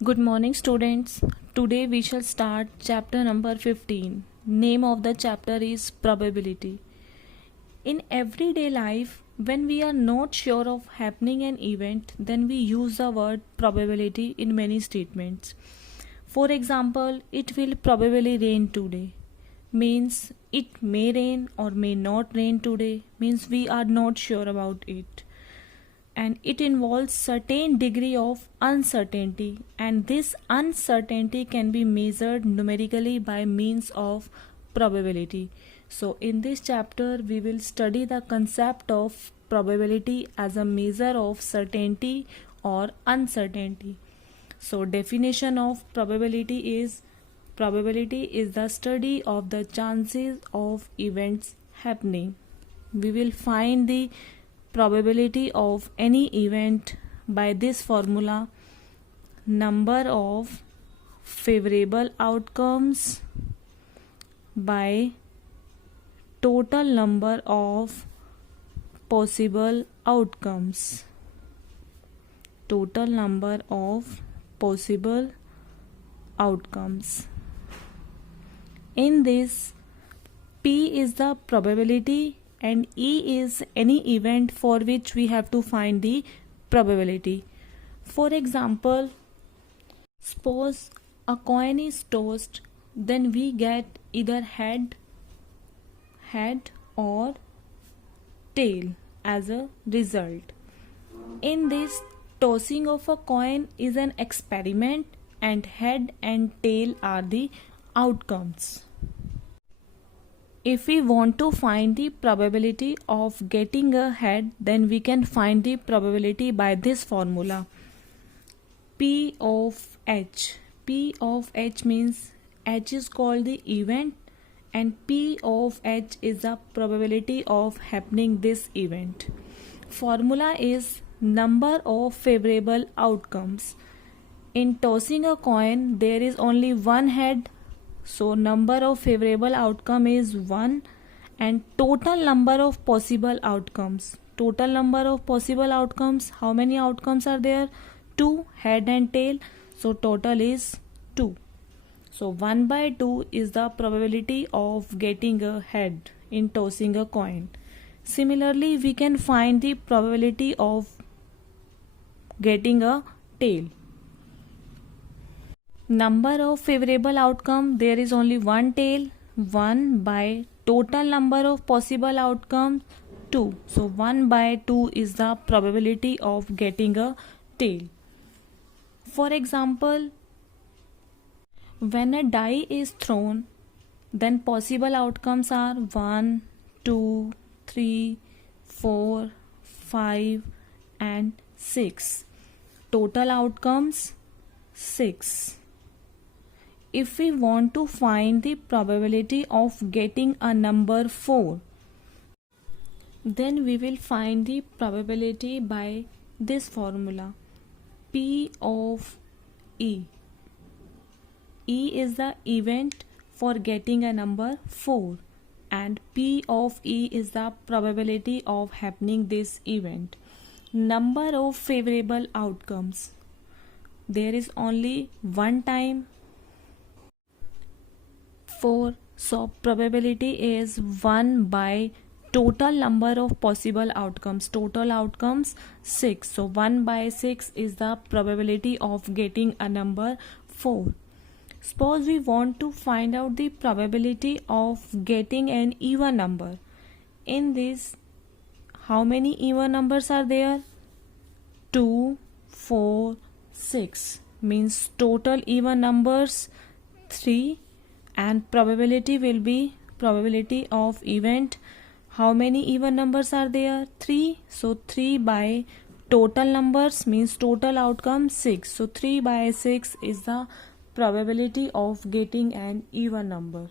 Good morning, students. Today we shall start chapter number 15. Name of the chapter is probability. In everyday life, when we are not sure of happening an event, then we use the word probability in many statements. For example, it will probably rain today means it may rain or may not rain today, means we are not sure about it, and it involves certain degree of uncertainty, and this uncertainty can be measured numerically by means of probability. So in this chapter we will study the concept of probability as a measure of certainty or uncertainty. So definition of probability is the study of the chances of events happening. We will find the probability of any event by this formula: number of favorable outcomes by total number of possible outcomes. Total number of possible outcomes. In this, P is the probability and E is any event for which we have to find the probability. For example, suppose a coin is tossed, then we get either head or tail as a result. In this, tossing of a coin is an experiment and head and tail are the outcomes. If we want to find the probability of getting a head, then we can find the probability by this formula: P of H. P of H means H is called the event and P of H is the probability of happening this event. Formula is number of favorable outcomes. In tossing a coin, there is only one head, so number of favorable outcome is 1, and total number of possible outcomes. Total number of possible outcomes, how many outcomes are there? 2, head and tail, so total is 2. So 1 by 2 is the probability of getting a head in tossing a coin. Similarly, we can find the probability of getting a tail. Number of favorable outcome, there is only one tail, 1 by total number of possible outcomes 2. So 1 by 2 is the probability of getting a tail. For example, when a die is thrown, then possible outcomes are 1, 2, 3, 4, 5 and 6. Total outcomes 6. If we want to find the probability of getting a number 4, then we will find the probability by this formula: P of E. E is the event for getting a number 4 and P of E is the probability of happening this event. Number of favorable outcomes, there is only one time 4, so probability is 1 by total number of possible outcomes. Total outcomes 6, so 1 by 6 is the probability of getting a number 4. Suppose we want to find out the probability of getting an even number. In this, how many even numbers are there? 2, 4, 6, means total even numbers 3, and probability will be probability of event. How many even numbers are there? 3, so 3 by total numbers means total outcome 6, so 3 by 6 is the probability of getting an even number.